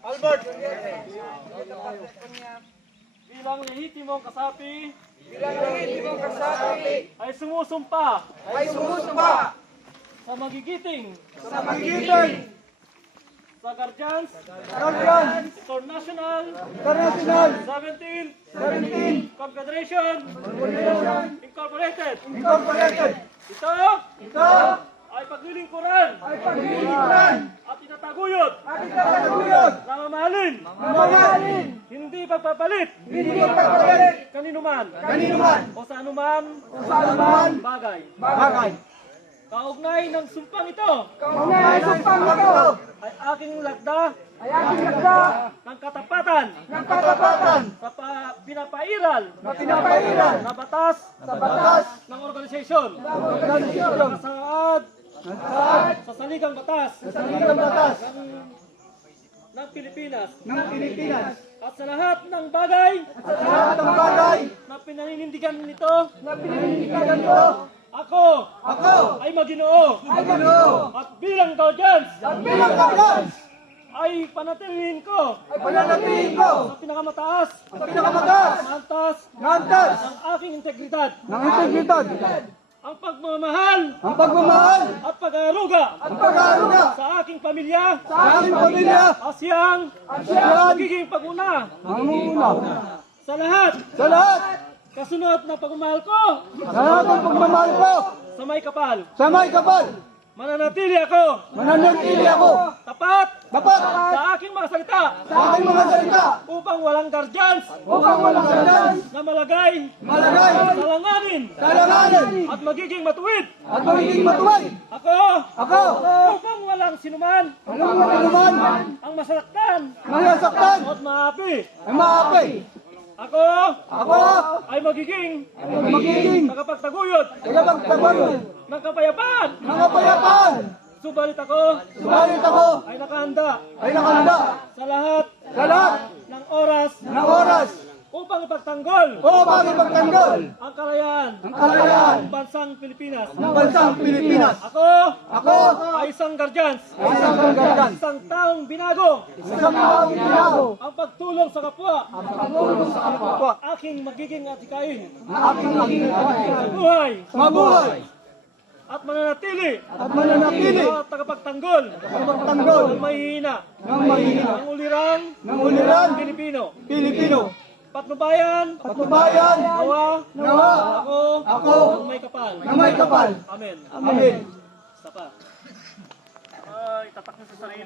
Albert. Bilang lehitimong kasapi Kasapi ay sumusumpa ay sumusumpa sa magigiting sa magigiting sa Guardians International 17 Confederation Incorporated. Ito ay paglilingkuran at itataguyod na mamahalin hindi pagpapalit kanino man o sa anuman bagay. Kaugnay ng sumpang ito ay aking lakda ng katapatan sa pinapairal na batas ng organisasyon nakasaad sa saligang batas ng Pilipinas at sa lahat ng bagay na pinaninindigan nito ako ay maginoo at bilang Guardians ay panatilihin ko sa pinakamataas antas ng aking integridad ang pagmamahal at pag-aaruga sa aking pamilya asiyang magiging pag-una sa lahat kasunod na pagmamahal ko sa may kapal. Mananatili ako tapat sa aking mga salita upang walang guardians na malagay salanganin at magiging matuwid. Ako upang walang sinuman ang masaktan at maapi. Ako ay magiging tagapagtaguyod ng kapayapaan. Subalit ako ay nakahanda sa lahat ng oras upang ipagtanggol ang kalayaan ng bansang Pilipinas. Ako ay isang Guardians, isang taong binago ang pagtulong sa kapwa, aking magiging atikain mabuhay at mananatili sa tagapagtanggol ng mahihina ng ulirang Pilipino. Patnubayan, nawa ako ng may kapal. Amen. Isa pa. Itatak mo sa sarili.